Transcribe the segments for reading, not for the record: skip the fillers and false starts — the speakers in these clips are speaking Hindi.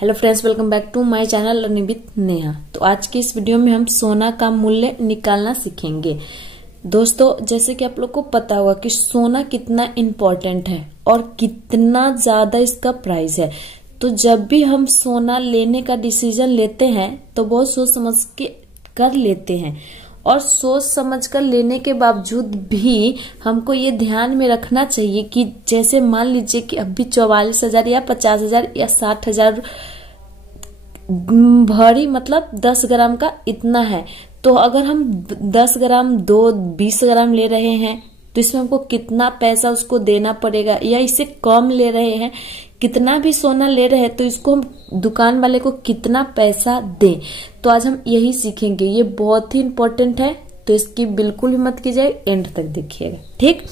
Hello friends, welcome back to my channel learning with Neha. तो आज की इस वीडियो में हम सोना का मूल्य निकालना सीखेंगे। दोस्तों, जैसे कि आप लोग को पता होगा कि सोना कितना इम्पोर्टेंट है और कितना ज्यादा इसका प्राइस है। तो जब भी हम सोना लेने का डिसीजन लेते हैं तो बहुत सोच समझ के कर लेते हैं, और सोच समझ कर लेने के बावजूद भी हमको ये ध्यान में रखना चाहिए कि जैसे मान लीजिए कि अभी 44,000 या 50,000 या 60,000 भरी मतलब 10 ग्राम का इतना है। तो अगर हम 10 ग्राम 20 ग्राम ले रहे हैं तो इसमें हमको कितना पैसा उसको देना पड़ेगा, या इससे कम ले रहे हैं, कितना भी सोना ले रहे हैं तो इसको हम दुकान वाले को कितना पैसा दें। तो आज हम यही सीखेंगे। ये बहुत ही इम्पोर्टेंट है, तो इसकी बिल्कुल भी मत कीजिए, एंड तक देखिएगा, ठीक।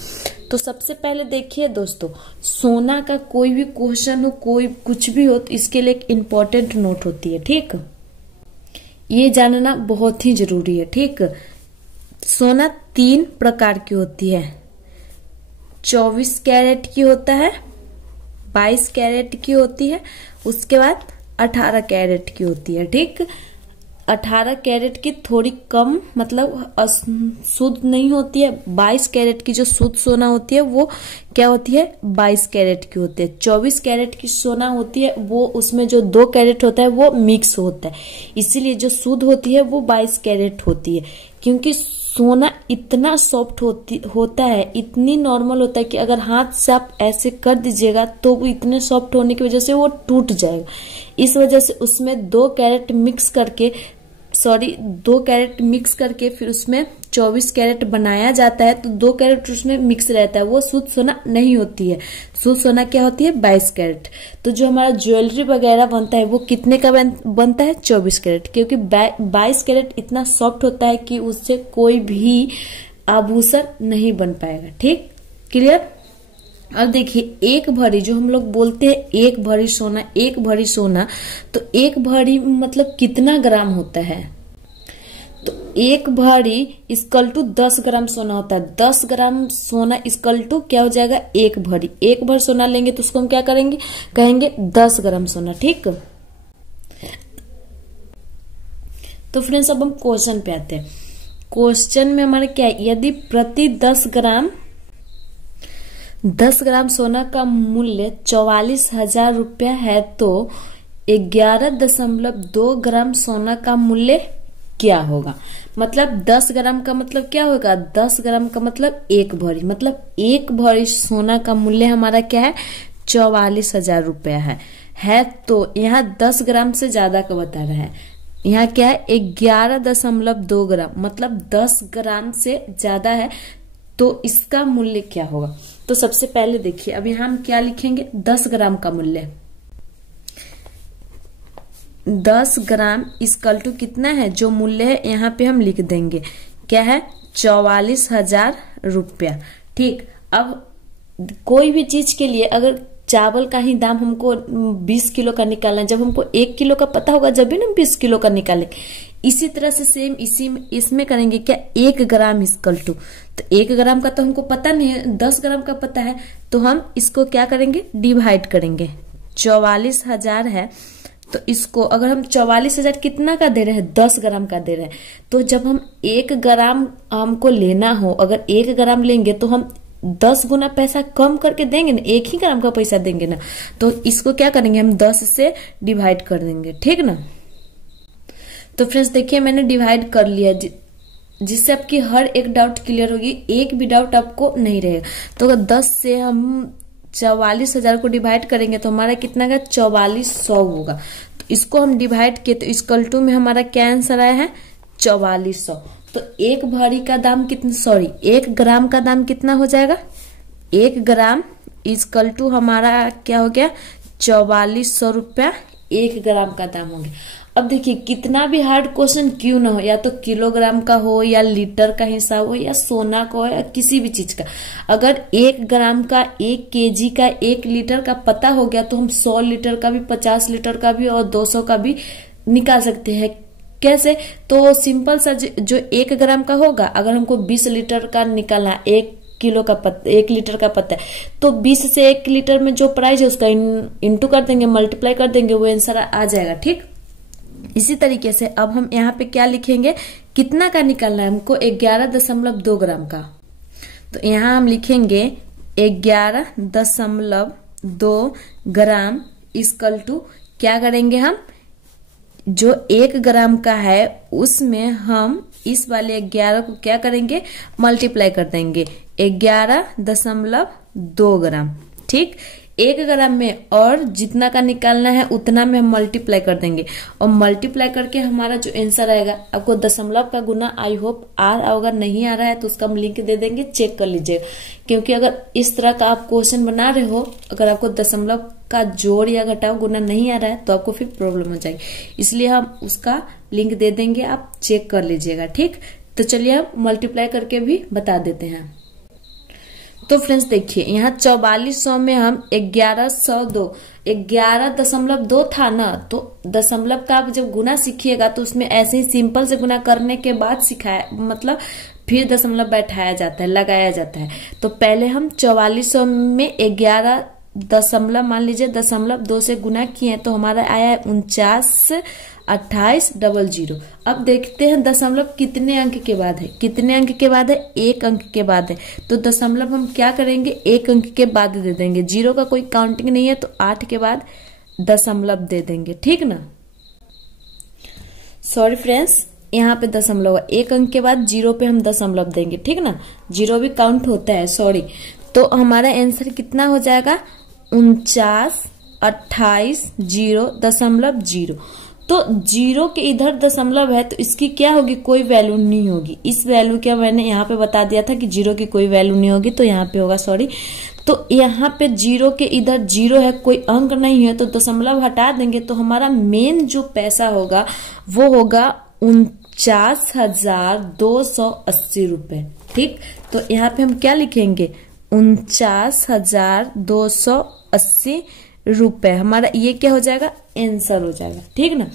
तो सबसे पहले देखिए दोस्तों, सोना का कोई भी क्वेश्चन हो, कोई कुछ भी हो, तो इसके लिए एक इम्पोर्टेंट नोट होती है, ठीक। ये जानना बहुत ही जरूरी है, ठीक। सोना 3 प्रकार की होती है। 24 कैरेट की होता है, 22 कैरेट की होती है, उसके बाद 18 कैरेट की होती है, ठीक। 18 कैरेट की थोड़ी कम मतलब शुद्ध नहीं होती है। 22 कैरेट की जो शुद्ध सोना होती है वो क्या होती है, 22 कैरेट की होती है। 24 कैरेट की सोना होती है वो उसमें जो 2 कैरेट होता है वो मिक्स होता है, इसीलिए जो शुद्ध होती है वो 22 कैरेट होती है। क्योंकि सोना इतना सॉफ्ट होता है, इतनी नॉर्मल होता है कि अगर हाथ से आप ऐसे कर दीजिएगा तो वो इतने सॉफ्ट होने की वजह से वो टूट जाएगा। इस वजह से उसमें 2 कैरेट मिक्स करके फिर उसमें 24 कैरेट बनाया जाता है। तो 2 कैरेट उसमें मिक्स रहता है, वो शुद्ध सोना नहीं होती है। शुद्ध सोना क्या होती है, 22 कैरेट। तो जो हमारा ज्वेलरी वगैरह बनता है वो कितने का बनता है, 24 कैरेट। क्योंकि 22 कैरेट इतना सॉफ्ट होता है कि उससे कोई भी आभूषण नहीं बन पाएगा, ठीक, क्लियर। अब देखिए, एक भरी जो हम लोग बोलते हैं एक भरी सोना, तो एक भरी मतलब कितना ग्राम होता है, तो एक भरी इक्वल टू 10 ग्राम सोना होता है। 10 ग्राम सोना इक्वल टू क्या हो जाएगा, एक भरी। एक भर सोना लेंगे तो उसको हम क्या करेंगे, कहेंगे 10 ग्राम सोना, ठीक। तो फ्रेंड्स, अब हम क्वेश्चन पे आते हैं। क्वेश्चन में हमारा क्या है, यदि प्रति 10 ग्राम सोना का मूल्य 44,000 रुपया है तो 11.2 ग्राम सोना का मूल्य क्या होगा। मतलब 10 ग्राम का मतलब क्या होगा, 10 ग्राम का मतलब एक भरी, मतलब एक भरी सोना का मूल्य हमारा क्या है, 44,000 रुपया है। तो यहाँ 10 ग्राम से ज्यादा का बता रहा है। यहाँ क्या है, 11.2 ग्राम, मतलब 10 ग्राम से ज्यादा है, तो इसका मूल्य क्या होगा। तो सबसे पहले देखिए, अब यहाँ हम क्या लिखेंगे, 10 ग्राम का मूल्य। 10 ग्राम इक्वल टू कितना है, जो मूल्य है यहाँ पे हम लिख देंगे, क्या है, 44,000 रुपया, ठीक। अब कोई भी चीज के लिए अगर चावल का ही दाम हमको 20 किलो का निकालना है, जब हमको 1 किलो का पता होगा जब भी ना 20 किलो का निकालेंगे। इसी तरह से सेम इसमें करेंगे क्या, 1 ग्राम इक्वल टू, तो 1 ग्राम का तो हमको पता नहीं है, 10 ग्राम का पता है, तो हम इसको क्या करेंगे, डिवाइड करेंगे। 44,000 है तो इसको अगर हम 44,000 कितना का दे रहे हैं, 10 ग्राम का दे रहे हैं, तो जब हम 1 ग्राम हमको लेना हो, अगर 1 ग्राम लेंगे तो हम 10 गुना पैसा कम करके देंगे ना, 1 ही ग्राम का पैसा देंगे ना, तो इसको क्या करेंगे, हम 10 से डिवाइड कर देंगे, ठीक ना। तो फ्रेंड्स देखिए, मैंने डिवाइड कर लिया, जिससे आपकी हर एक डाउट क्लियर होगी, एक भी डाउट आपको नहीं रहेगा। तो अगर 10 से हम 44,000 को डिवाइड करेंगे तो हमारा कितना का, 4400 होगा। तो इसको हम डिवाइड किए तो इक्वल टू में हमारा क्या आंसर आया है, 4400। तो एक भरी का दाम कितना, 1 ग्राम का दाम कितना हो जाएगा, 1 ग्राम इक्वल टू हमारा क्या हो गया, 4400 रुपया 1 ग्राम का दाम हो गया। अब देखिए, कितना भी हार्ड क्वेश्चन क्यों ना हो, या तो किलोग्राम का हो, या लीटर का हिसाब हो, या सोना का हो, या किसी भी चीज का, अगर 1 ग्राम का, 1 केजी का, 1 लीटर का पता हो गया तो हम 100 लीटर का भी, 50 लीटर का भी और 200 का भी निकाल सकते हैं। कैसे, तो सिंपल सा जो 1 ग्राम का होगा, अगर हमको 20 लीटर का निकालना, 1 किलो का पत्ता, 1 लीटर का पत्ता है, तो 20 से 1 लीटर में जो प्राइस है उसका इंटू कर देंगे, मल्टीप्लाई कर देंगे, वो आंसर आ जाएगा। ठीक, इसी तरीके से अब हम यहाँ पे क्या लिखेंगे, कितना का निकालना है हमको, 11.2 ग्राम का। तो यहाँ हम लिखेंगे 11.2 ग्राम इक्वल टू, क्या करेंगे हम, जो 1 ग्राम का है उसमें हम इस वाले 11 को क्या करेंगे, मल्टीप्लाई कर देंगे 11.2 ग्राम। ठीक, 1 ग्राम में और जितना का निकालना है उतना में हम मल्टीप्लाई कर देंगे, और मल्टीप्लाई करके हमारा जो आंसर आएगा, आपको दशमलव का गुना आई होप आ रहा होगा, नहीं आ रहा है तो उसका हम लिंक दे देंगे, चेक कर लीजिएगा। क्योंकि अगर इस तरह का आप क्वेश्चन बना रहे हो, अगर आपको दशमलव का जोड़ या घटाव गुना नहीं आ रहा है तो आपको फिर प्रॉब्लम हो जाएगी, इसलिए हम उसका लिंक दे देंगे, आप चेक कर लीजिएगा। ठीक, तो चलिए हम मल्टीप्लाई करके भी बता देते हैं। तो फ्रेंड्स देखिए, यहाँ 4400 में हम 11.2 था ना, तो दशमलव का आप जब गुना सीखिएगा तो उसमें ऐसे ही सिंपल से गुना करने के बाद सिखाया, मतलब फिर दशमलव बैठाया जाता है, लगाया जाता है। तो पहले हम 4400 में 11 दशमलव, मान लीजिए 0.2 से गुना किए तो हमारा आया है 49,28,00। अब देखते हैं दशमलव कितने अंक के बाद है, कितने अंक के बाद है, 1 अंक के बाद है। तो दशमलव हम क्या करेंगे, 1 अंक के बाद दे देंगे, 0 का कोई काउंटिंग नहीं है तो 8 के बाद दशमलव दे देंगे। ठीक ना, सॉरी फ्रेंड्स, यहाँ पे दशमलव 1 अंक के बाद 0 पे हम दशमलव देंगे। ठीक ना, 0 भी काउंट होता है, सॉरी। तो हमारा आंसर कितना हो जाएगा, 49,28,0.0। तो 0 के इधर दशमलव है तो इसकी क्या होगी, कोई वैल्यू नहीं होगी। इस वैल्यू क्या मैंने यहाँ पे बता दिया था कि 0 की कोई वैल्यू नहीं होगी, तो यहाँ पे होगा, सॉरी। तो यहाँ पे 0 के इधर 0 है, कोई अंक नहीं है, तो दशमलव हटा देंगे तो हमारा मेन जो पैसा होगा वो होगा 49,280 रुपए। ठीक, तो यहाँ पे हम क्या लिखेंगे, 49,280 रुपए, हमारा ये क्या हो जाएगा, आंसर हो जाएगा। ठीक ना,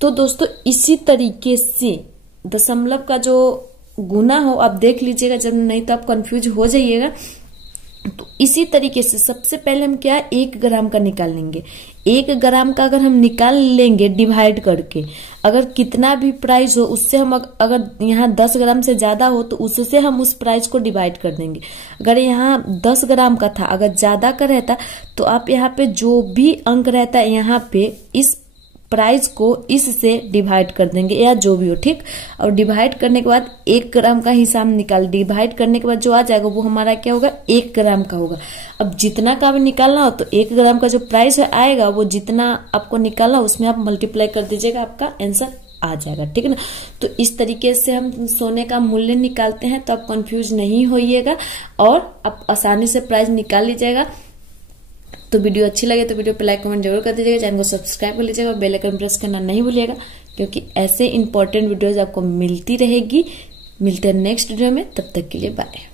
तो दोस्तों इसी तरीके से दशमलव का जो गुना हो आप देख लीजिएगा, जब नहीं तो आप कंफ्यूज हो जाइएगा। तो इसी तरीके से सबसे पहले हम क्या, 1 ग्राम का निकाल लेंगे। 1 ग्राम का अगर हम निकाल लेंगे डिवाइड करके, अगर कितना भी प्राइस हो उससे हम, अगर यहाँ 10 ग्राम से ज्यादा हो तो उससे हम उस प्राइस को डिवाइड कर देंगे। अगर यहाँ 10 ग्राम का था, अगर ज्यादा का रहता तो आप यहाँ पे जो भी अंक रहता है यहाँ पे इस प्राइस को इससे डिवाइड कर देंगे, या जो भी हो। ठीक, और डिवाइड करने के बाद 1 ग्राम का हिसाब निकाल, डिवाइड करने के बाद जो आ जाएगा वो हमारा क्या होगा, 1 ग्राम का होगा। अब जितना का भी निकालना हो तो 1 ग्राम का जो प्राइस आएगा वो जितना आपको निकालना उसमें आप मल्टीप्लाई कर दीजिएगा, आपका आंसर आ जाएगा। ठीक है ना, तो इस तरीके से हम सोने का मूल्य निकालते हैं, तो आप कंफ्यूज नहीं होइएगा और आप आसानी से प्राइस निकाल लीजिएगा। तो वीडियो अच्छी लगे तो वीडियो पे लाइक कमेंट जरूर कर दीजिएगा, चैनल को सब्सक्राइब कर लीजिएगा और बेल आइकन प्रेस करना नहीं भूलिएगा, क्योंकि ऐसे इंपॉर्टेंट वीडियोस आपको मिलती रहेगी। मिलते हैं नेक्स्ट वीडियो में, तब तक के लिए बाय।